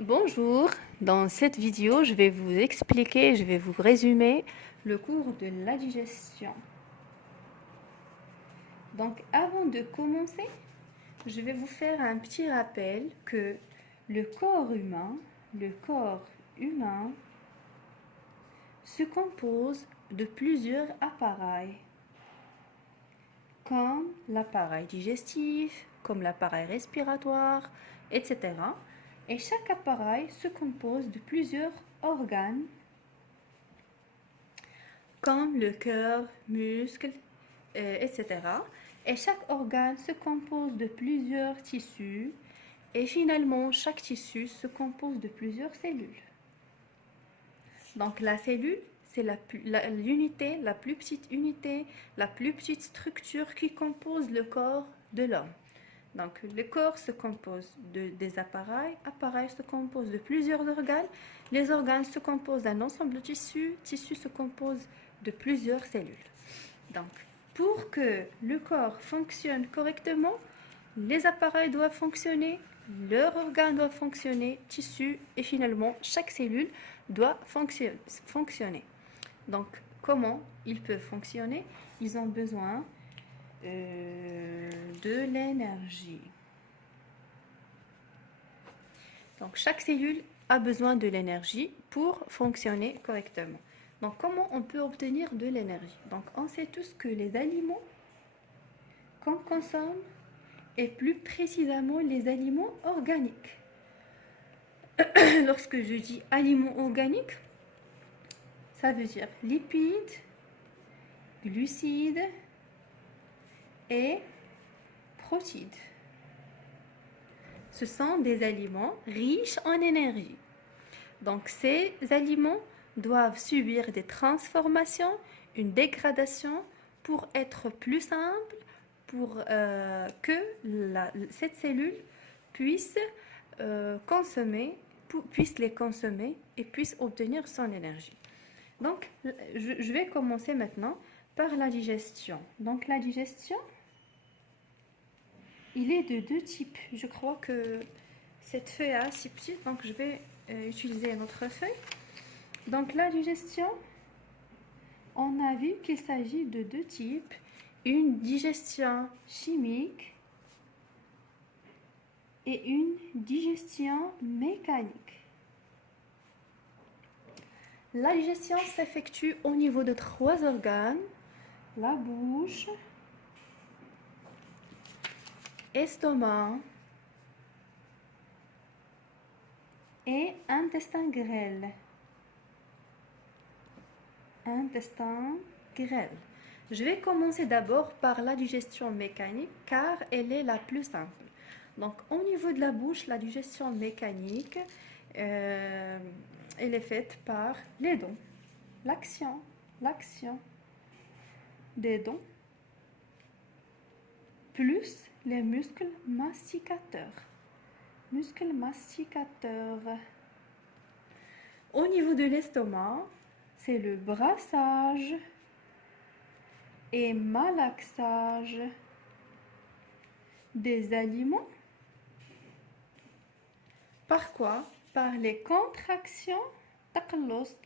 Bonjour, dans cette vidéo, je vais vous expliquer, je vais vous résumer le cours de la digestion. Donc avant de commencer, je vais vous faire un petit rappel que le corps humain se compose de plusieurs appareils, comme l'appareil digestif, comme l'appareil respiratoire, etc. Et chaque appareil se compose de plusieurs organes, comme le cœur, muscles, etc. Et chaque organe se compose de plusieurs tissus. Et finalement, chaque tissu se compose de plusieurs cellules. Donc la cellule, c'est l'unité, la plus petite unité, la plus petite structure qui compose le corps de l'homme. Donc le corps se compose des appareils, appareils se composent de plusieurs organes, les organes se composent d'un ensemble de tissus, tissus se composent de plusieurs cellules. Donc pour que le corps fonctionne correctement, les appareils doivent fonctionner, leurs organes doivent fonctionner, tissus et finalement chaque cellule doit fonctionner. Donc comment ils peuvent fonctionner? Ils ont besoin de l'énergie. Donc chaque cellule a besoin de l'énergie pour fonctionner correctement. Donc comment on peut obtenir de l'énergie? Donc on sait tous que les aliments qu'on consomme, et plus précisément les aliments organiques. Lorsque je dis aliments organiques, ça veut dire lipides, glucides et protides. Ce sont des aliments riches en énergie. Donc ces aliments doivent subir des transformations, une dégradation pour être plus simples, pour que cette cellule puisse les consommer et puisse obtenir son énergie. Donc je vais commencer maintenant par la digestion. Donc la digestion, il est de deux types. Je crois que cette feuille est assez petite, donc je vais utiliser une autre feuille. Donc la digestion, on a vu qu'il s'agit de deux types. Une digestion chimique et une digestion mécanique. La digestion s'effectue au niveau de trois organes: la bouche, estomac et intestin grêle. Intestin grêle. Je vais commencer d'abord par la digestion mécanique car elle est la plus simple. Donc au niveau de la bouche, la digestion mécanique, elle est faite par les dents. L'action des dents plus les muscles masticateurs. Muscles masticateurs. Au niveau de l'estomac, c'est le brassage et malaxage des aliments. Par quoi? Par les contractions,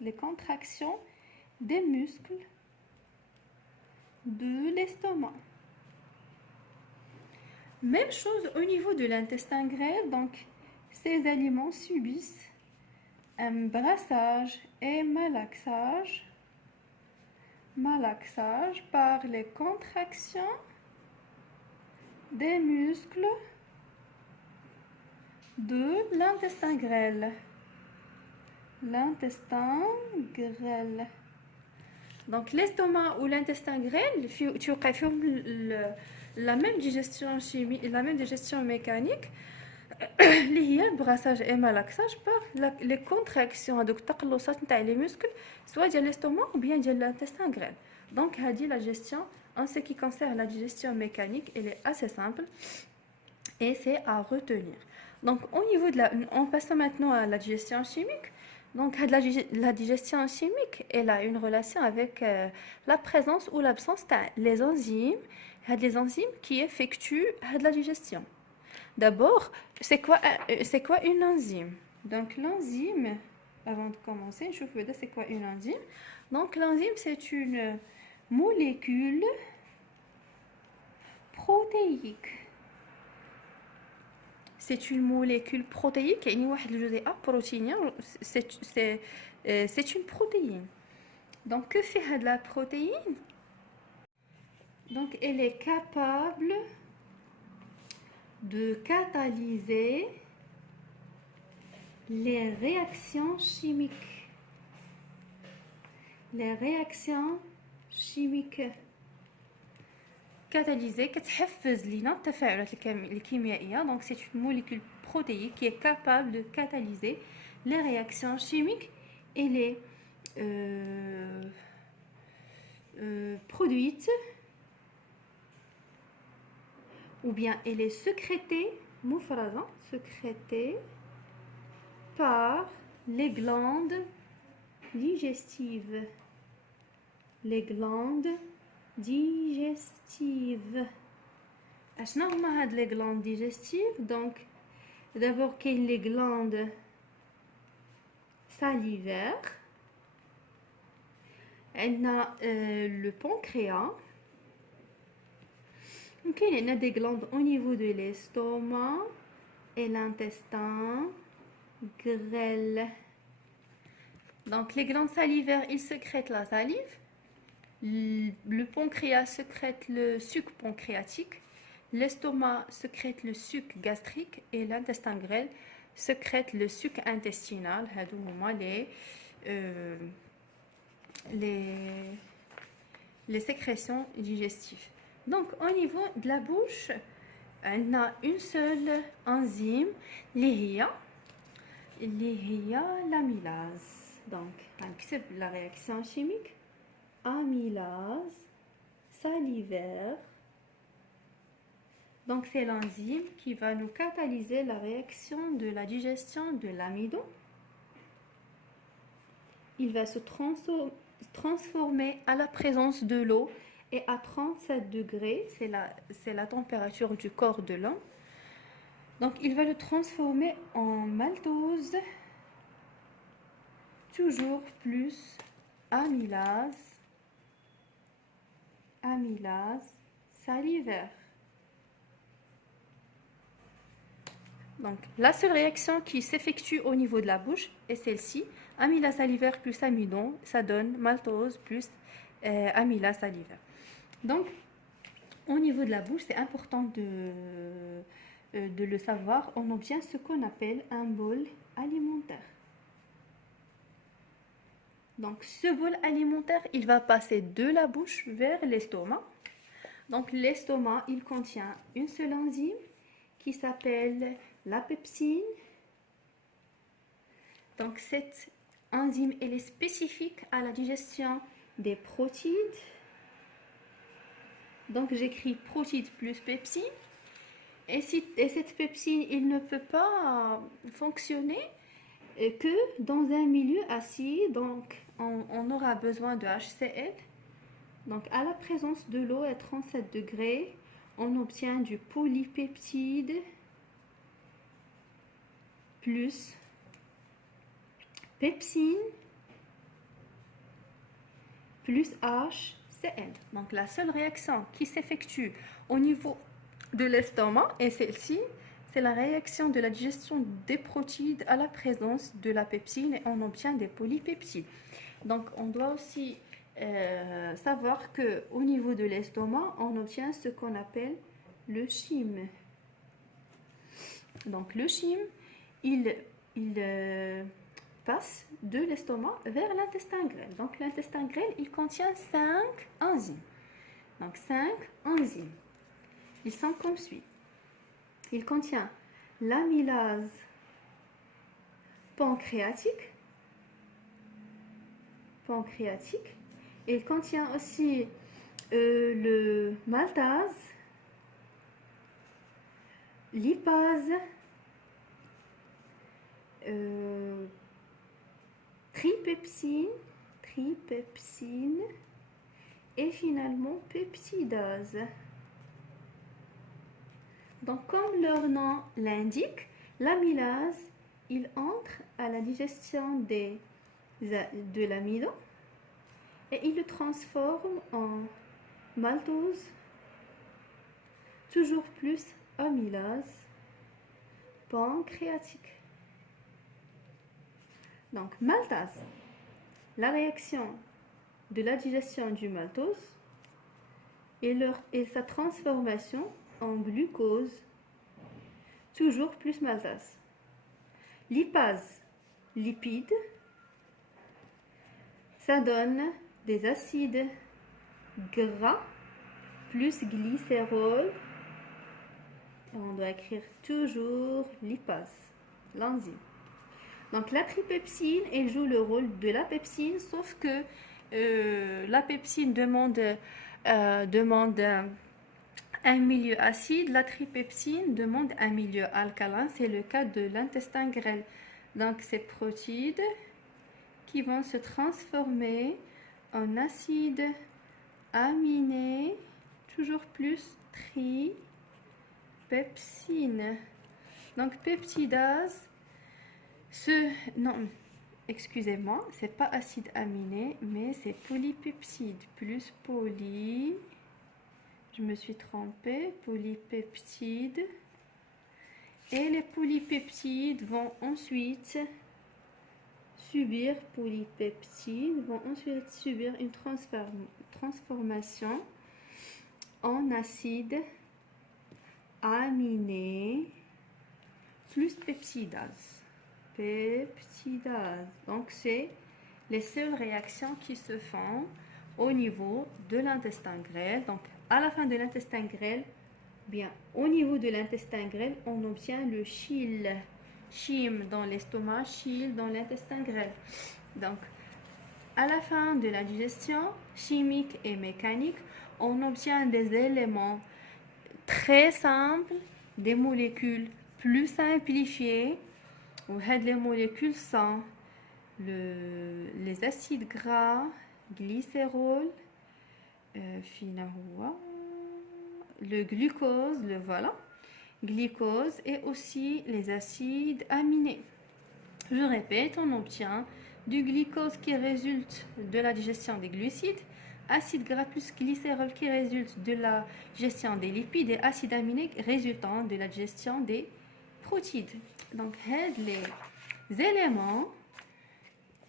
les contractions des muscles de l'estomac. Même chose au niveau de l'intestin grêle, donc ces aliments subissent un brassage et malaxage par les contractions des muscles de l'intestin grêle. L'intestin grêle. Donc l'estomac ou l'intestin grêle, tu la même digestion chimique, la même digestion mécanique, اللي هي البراssage et malaxage par les contractions هذوك التقلصات نتاع les muscles soit ديال l'estomac ou bien ديال l'intestin grêle. Donc هذه la gestion en ce qui concerne la digestion mécanique, elle est assez simple et c'est à retenir. Donc au niveau de on passe maintenant à la digestion chimique. Donc la digestion chimique, elle a une relation avec la présence ou l'absence des enzymes, les enzymes qui effectuent la digestion. D'abord, c'est quoi une enzyme? Donc l'enzyme, avant de commencer, je vous dire c'est quoi une enzyme. Donc l'enzyme, c'est une molécule protéique. C'est une molécule protéique, يعني واحد الجزيئة بروتينية. C'est une protéine. Donc que fait de la protéine? Donc elle est capable de catalyser les réactions chimiques. Les réactions chimiques. Catalyser, كتحفز لينا التفاعلات الكيميائية. Donc c'est une molécule protéique qui est capable de catalyser les réactions chimiques et les produites ou bien elle est sécrétée, مفرزة, sécrétée par les glandes digestives. Les glandes digestives. اشنو هما هاد les glandes digestives? Donc d'abord كاين les glandes salivaires. عندنا le pancréas. Il y a des glandes au niveau de l'estomac et l'intestin grêle. Donc les glandes salivaires, ils sécrètent la salive. Le pancréas sécrète le suc pancréatique. L'estomac sécrète le suc gastrique et l'intestin grêle sécrète le suc intestinal. Les sécrétions digestives. Donc au niveau de la bouche, on a une seule enzyme, اللي هي l'amylase. Donc on la réaction chimique amylase salivaire. Donc c'est l'enzyme qui va nous catalyser la réaction de la digestion de l'amidon. Il va se transformer à la présence de l'eau et à 37 degrés, c'est la température du corps de l'homme. Donc il va le transformer en maltose, toujours plus amylase salivaire. Donc la seule réaction qui s'effectue au niveau de la bouche est celle-ci. Amylase salivaire plus amidon, ça donne maltose plus amylase salivaire. Donc au niveau de la bouche, c'est important de le savoir, on obtient ce qu'on appelle un bol alimentaire. Donc ce bol alimentaire, il va passer de la bouche vers l'estomac. Donc l'estomac, il contient une seule enzyme qui s'appelle la pepsine. Donc cette enzyme, elle est spécifique à la digestion des protides. Donc j'écris protide plus pepsine. Et cette pepsine, il ne peut pas fonctionner que dans un milieu acide. Donc on aura besoin de HCl. Donc à la présence de l'eau à 37 degrés, on obtient du polypeptide plus pepsine plus HCl. Donc la seule réaction qui s'effectue au niveau de l'estomac est celle-ci, c'est la réaction de la digestion des protides à la présence de la pepsine et on obtient des polypeptides. Donc on doit aussi savoir que au niveau de l'estomac, on obtient ce qu'on appelle le chyme. Donc le chyme, il passe de l'estomac vers l'intestin grêle. Donc l'intestin grêle, il contient 5 enzymes. Donc 5 enzymes. Ils sont comme suit. Il contient l'amylase pancréatique. Il contient aussi le maltase, lipase, tripepsine et finalement peptidase. Donc comme leur nom l'indique, l'amylase, il entre à la digestion de l'amidon et il le transforme en maltose, toujours plus amylase pancréatique. Donc, maltase, la réaction de la digestion du maltose et sa transformation en glucose, toujours plus maltase. Lipase, lipide, ça donne des acides gras plus glycérol. On doit écrire toujours lipase, l'enzyme. Donc la tripepsine, elle joue le rôle de la pepsine, sauf que la pepsine demande un milieu acide, la tripepsine demande un milieu alcalin. C'est le cas de l'intestin grêle. Donc ces protides qui vont se transformer en acide aminé, toujours plus tripepsine. Donc peptidase, non, excusez-moi, c'est pas acide aminé, mais c'est polypeptide plus je me suis trompée, polypeptide. Et les polypeptides vont ensuite subir une transformation en acide aminé plus peptidase. Donc c'est les seules réactions qui se font au niveau de l'intestin grêle. Donc à la fin de l'intestin grêle, bien au niveau de l'intestin grêle, on obtient le chyle. Chyme dans l'estomac, chyle dans l'intestin grêle. Donc à la fin de la digestion chimique et mécanique, on obtient des éléments très simples, des molécules plus simplifiées. Les molécules sont les acides gras, glycérol, le glucose, glucose et aussi les acides aminés. Je répète, on obtient du glucose qui résulte de la digestion des glucides, acide gras plus glycérol qui résulte de la digestion des lipides et acides aminés résultant de la digestion des protides. Donc, les éléments,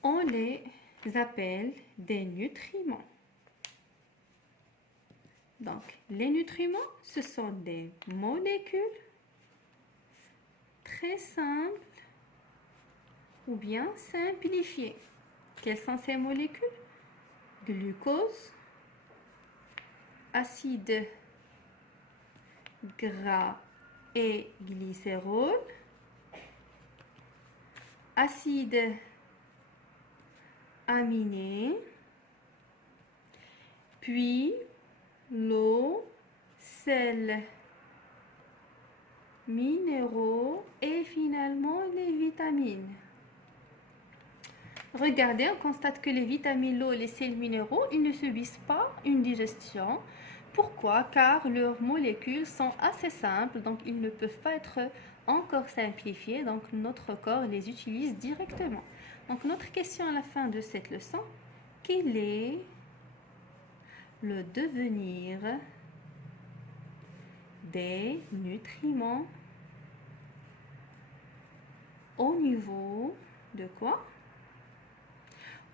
on les appelle des nutriments. Donc, les nutriments, ce sont des molécules très simples ou bien simplifiées. Quelles sont ces molécules? Glucose, acide gras et glycérol, acide aminé, puis l'eau, sel, minéraux et finalement les vitamines. Regardez, on constate que les vitamines, l'eau et les sels minéraux, ils ne subissent pas une digestion. Pourquoi? Car leurs molécules sont assez simples, donc ils ne peuvent pas être encore simplifiés, donc notre corps les utilise directement. Donc notre question à la fin de cette leçon, quel est le devenir des nutriments au niveau de quoi?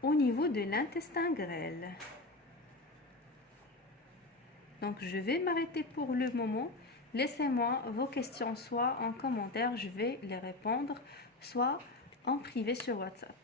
Au niveau de l'intestin grêle. Donc je vais m'arrêter pour le moment. Laissez-moi vos questions soit en commentaire, je vais les répondre, soit en privé sur WhatsApp.